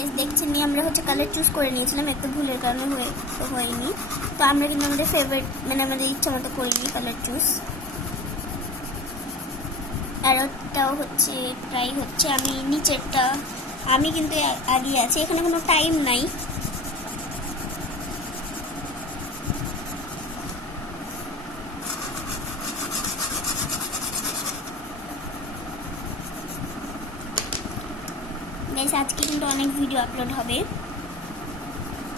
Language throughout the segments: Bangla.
গাইস দেখছেন আমরা হচ্ছে কালার চুজ করে নিয়েছিলাম, একটু ভুলের কারণে হয়নি। তো আমরা কিন্তু আমাদের ফেভারিট মানে আমাদের ইচ্ছা মতো করিনি কালার চুজ। আর ওটাও হচ্ছে প্রায় হচ্ছে আমি নিচেরটা আমি কিন্তু আগে আছি, এখানে কোনো টাইম নাই। গাইস আজকে কিন্তু অনেক ভিডিও আপলোড হবে,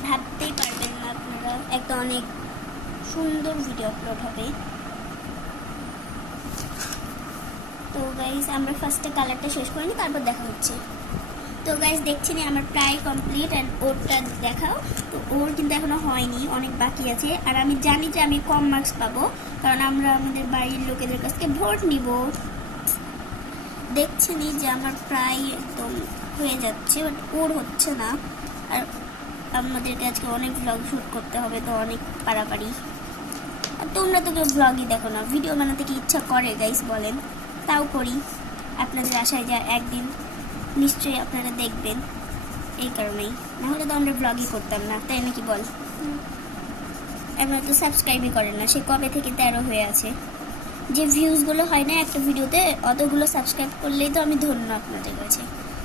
ভাবতেই পারবেন না আপনারা, একটা অনেক সুন্দর ভিডিও আপলোড হবে। তো গাইস আমরা ফার্স্টে কালারটা শেষ করে নিই, তারপর দেখা হচ্ছে। তো গাইস দেখছি আমার প্রায় কমপ্লিট। অ্যান্ড ওরটা দেখাও। তো ওর কিন্তু এখনো হয়নি, অনেক বাকি আছে। আর আমি জানি যে আমি কম মার্কস পাবো, কারণ আমরা আমাদের বাড়ির লোকেদের কাছ থেকে ভোট নিব। দেখছেনি যে আমার প্রায় একদম হয়ে যাচ্ছে, বাট ওর হচ্ছে না। আর আমাদেরকে আজকে অনেক ভ্লগ শ্যুট করতে হবে, তো অনেক পারাপারি। আর তোমরা তো কেউ ভ্লগই দেখো না, ভিডিও বানাতে কি ইচ্ছা করে গাইস বলেন? তাও করি আপনাদের আশায়, যা একদিন নিশ্চয়ই আপনারা দেখবেন, এই কারণেই। না হলে তো আমরা ব্লগই করতাম না, তাই নাকি বল? আপনারা তো সাবস্ক্রাইবই করেন না, সে কবে থেকে 13 হয়ে আছে। যে ভিউজগুলো হয় না একটা ভিডিওতে, অতগুলো সাবস্ক্রাইব করলেই তো আমি ধন্য আপনাদের কাছে।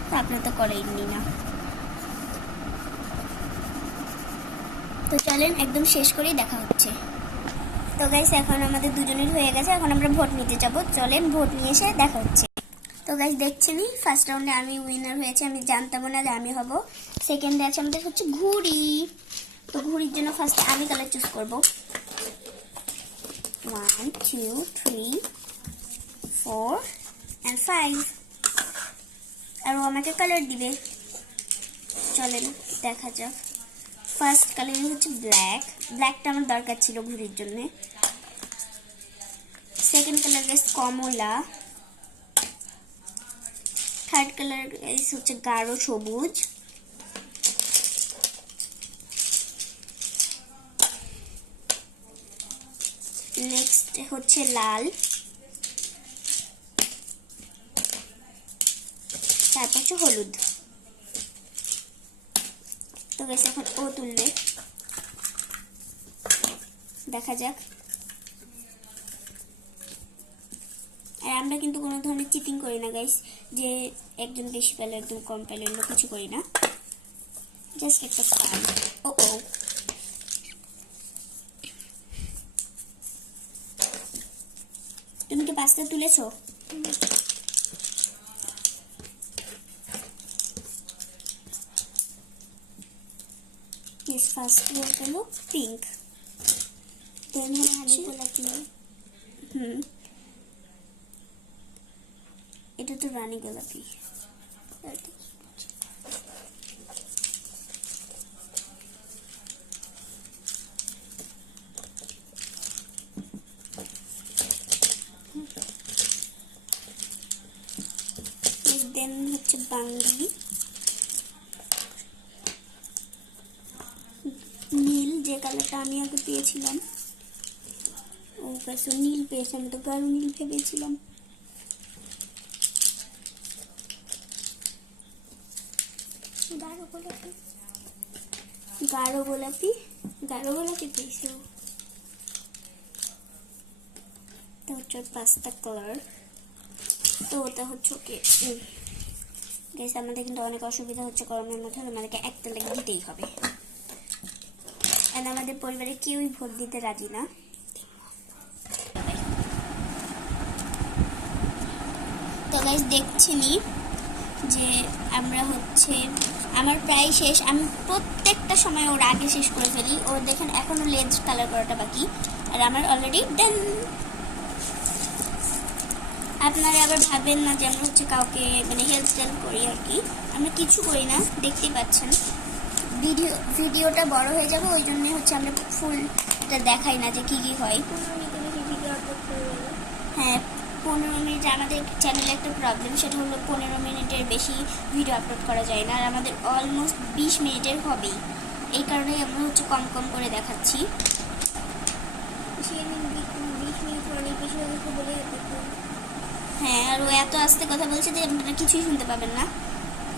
তা আপনারা তো করেননি না। তো চলেন একদম শেষ করেই দেখা হচ্ছে। তো গাইস এখন আমাদের দুজনের হয়ে গেছে, এখন আমরা ভোট নিতে যাবো। চলেন ভোট নিয়ে এসে দেখা হচ্ছে। তো গাইস দেখছেনই ফার্স্ট রাউন্ডে আমি উইনার হয়েছে, আমি জানতাম না যে আমি হব। সেকেন্ডে আছে আমাদের হচ্ছে ঘুড়ি। তো ঘুড়ির জন্য ফার্স্ট আমি কালার চুজ করব। 1 2 3 4 and 5। আর ও আমাকে কালার দিবে। চলেন দেখা যাক। ফার্স্ট কালার হচ্ছে ব্ল্যাক। ব্ল্যাকটা আমার দরকার ছিল ঘুড়ির জন্য। সেকেন্ড কালার গাইস কমলা। থার্ড কালার গাইস হচ্ছে গাঢ় সবুজ। নেক্সট হচ্ছে লাল। তারপর হচ্ছে হলুদ। তো গাইস এখন ও তুলবে, দেখা যাক। আর আমরা কিন্তু কোনো ধরনের চিটিং করি না গাইস, যে একজন বেশি পেলো একজন কম পেলো, এগুলো কিছু করি না, জাস্ট একটা ফান। ও ও তুমি কি পাঁচটা তুলেছো? ফার্স্ট হলো পিঙ্ক, দেন হচ্ছে গোলাপি। এটা তো রানী গোলাপি। দেন হচ্ছে বাঙ্গি, নীল, যে কালারটা আমি আগে পেয়েছিলাম। ও কাছে নীল পেয়েছি, আমি তো গাঢ় নীল ভেবেছিলাম। গাঢ় গোলাপি, গাঢ় গোলাপি, গাঢ় গোলাপি পেয়েছি। তো হচ্ছে পাঁচটা কালার। তো ওটা হচ্ছে ওকে গাইস, আমাদের কিন্তু অনেক অসুবিধা হচ্ছে গরমের মধ্যে, আমাদেরকে একটা লেগে দিতেই হবে। আমাদের পরিবারে কেউই ভোট দিতে রাজি না। তো গাইস দেখছিনি যে আমরা হচ্ছে আমার প্রায় শেষ, আমি প্রত্যেকটা সময় ওর আগে শেষ করে ফেলি। ওর দেখেন এখনো লেজ কালার করাটা বাকি, আর আমার অলরেডি ডান। আপনারা আবার ভাবেন না যে আমরা হচ্ছে কাউকে মানে হেল্প টেল্প করি, আর কি আমরা কিছু করি না, দেখতেই পাচ্ছেন। ভিডিওটা বড় হয়ে যাবে, ওই জন্য হচ্ছে আমরা ফুলটা দেখাই না যে কি কি হয়। 15 মিনিটের ভিডিও আপলোড করে দেবো। হ্যাঁ 15 মিনিট, আমাদের চ্যানেলে একটা প্রবলেম, সেটা হলো 15 মিনিটের বেশি ভিডিও আপলোড করা যায় না। আর আমাদের অলমোস্ট 20 মিনিটের হবেই, এই কারণেই আমরা হচ্ছে কম কম করে দেখাচ্ছি। হ্যাঁ, আর ও এত আস্তে কথা বলছে যে আপনারা কিছুই শুনতে পাবেন না।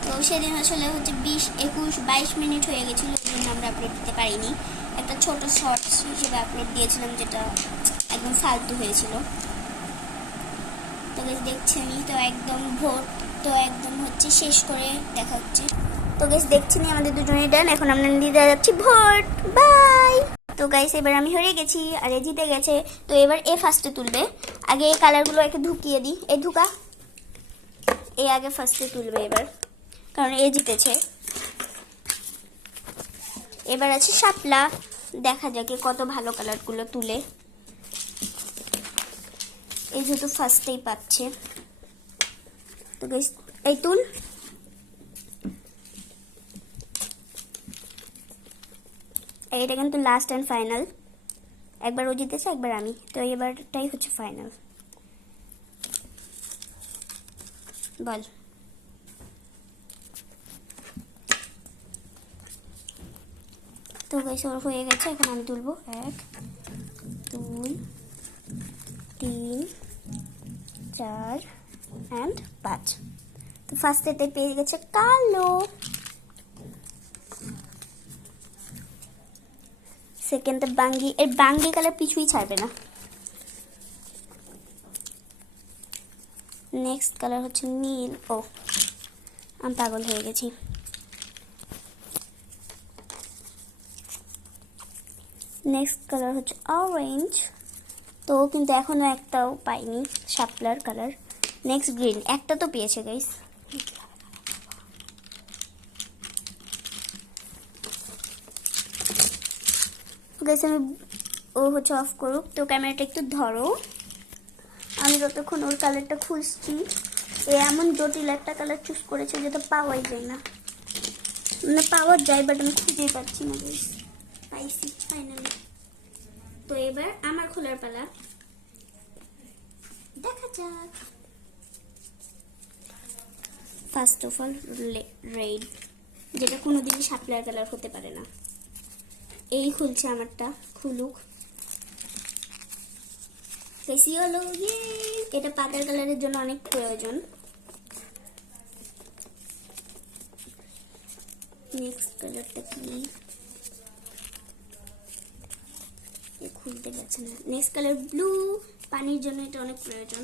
তো তো সেদিন আসলে হচ্ছে 20, 21, 22 মিনিট হয়ে গেছিলো, ওই জন্য আমরা আপলোড দিতে পারিনি। একটা ছোট শর্টস হিসেবে আপলোড দিয়েছিলাম, যেটা একদম ফালতু হয়েছিল। তো গাইস দেখছেনি তো একদম ভোট তো একদম হচ্ছে শেষ করে দেখা হচ্ছে। তো গাইস দেখছেনি আমাদের দুজনেই ডান, এখন আমরা দিতে যাচ্ছি ভোট। বাই। তো গাইস এবার আমি হেরে গেছি আর এ জিতে গেছে। তো এবার এ ফার্স্টে তুলবে। আগে এই কালারগুলো একে ঢুকিয়ে দিই। এই ঢুকা, এ আগে ফার্স্টে তুলবে এবার, কারণ এ জিতেছে। এবার আছে শাপলা, দেখা যাক কত ভালো কালারগুলো তুলে। এই যেহেতু ফার্স্টেই পাচ্ছে, তো গাইস এই তুল। এটা কিন্তু লাস্ট অ্যান্ড ফাইনাল, একবার ও জিতেছে একবার আমি, তো এবারটাই হচ্ছে ফাইনাল। বল। তো গাইস ওর হয়ে গেছে, এখন আমি তুলবো। 1, 2, 3, 4 and 5। তো ফার্স্টেতে পেয়ে গেছে কালো, সেকেন্ডে বাঙ্গি। এর বাঙ্গি কালার পিছুই ছাড়বে না। নেক্সট কালার হচ্ছে নীল। ও আমি পাগল হয়ে গেছি। নেক্সট কালার হচ্ছে অরেঞ্জ, তো কিন্তু এখনো একটাও পাইনি শাপলার কালার। নেক্সট গ্রিন, একটা তো পেয়েছে গাইস। গাইস আমি ও হচ্ছে অফ করুক, তো ক্যামেরাটা একটু ধরো, আমি যতক্ষণ ওর কালারটা খুঁজছি। এ এমন জটিল একটা কালার চুজ করেছে যেটা পাওয়াই যায় না, মানে পাওয়া যায় বাট আমি খুঁজেই পাচ্ছি না গাইস। পাইছি ফাইনালি। তো এবার আমার খোলার পালা, দেখা যাক। ফার্স্ট অফ অল রেড, যেটা কোনোদিনই শাপলার কালার হতে পারে না। এই খুলছে আমারটা, খুলুক। কেসি হলো, এটা পাতার কালারের জন্য অনেক প্রয়োজন। নেক্সট কালারটা কি, খুলতে যাচ্ছে না। নেক্সট কালার ব্লু, পানির জন্য এটা অনেক প্রয়োজন।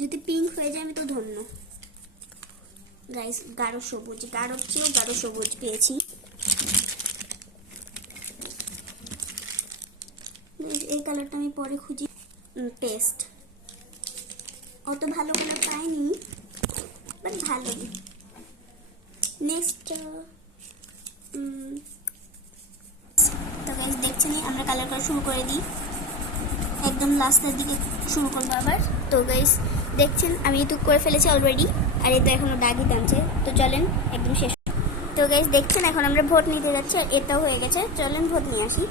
যদি পিঙ্ক হয়ে যায় আমি তো ধন্য। গাইস গাঢ় সবুজ, গাঢ়র চেয়েও গাঢ় সবুজ পেয়েছি। এই কালারটা আমি পরে খুঁজি। পেস্ট, অত ভালো কালার পাইনি বাট ভালো। নেক্সট তো গাইস দেখছেন আমরা কালার করা শুরু করে দিই, একদম লাস্টের দিকে শুরু করবো আবার। তো গাইস দেখছেন আমি টুক করে ফেলেছি অলরেডি, আর এটা এখনো দাগই টানছে। তো চলেন একদম শেষ। তো গাইস দেখছেন এখন আমরা ভোট নিতে যাচ্ছি, আর এটাও হয়ে গেছে। চলেন ভোট নিয়ে আসি।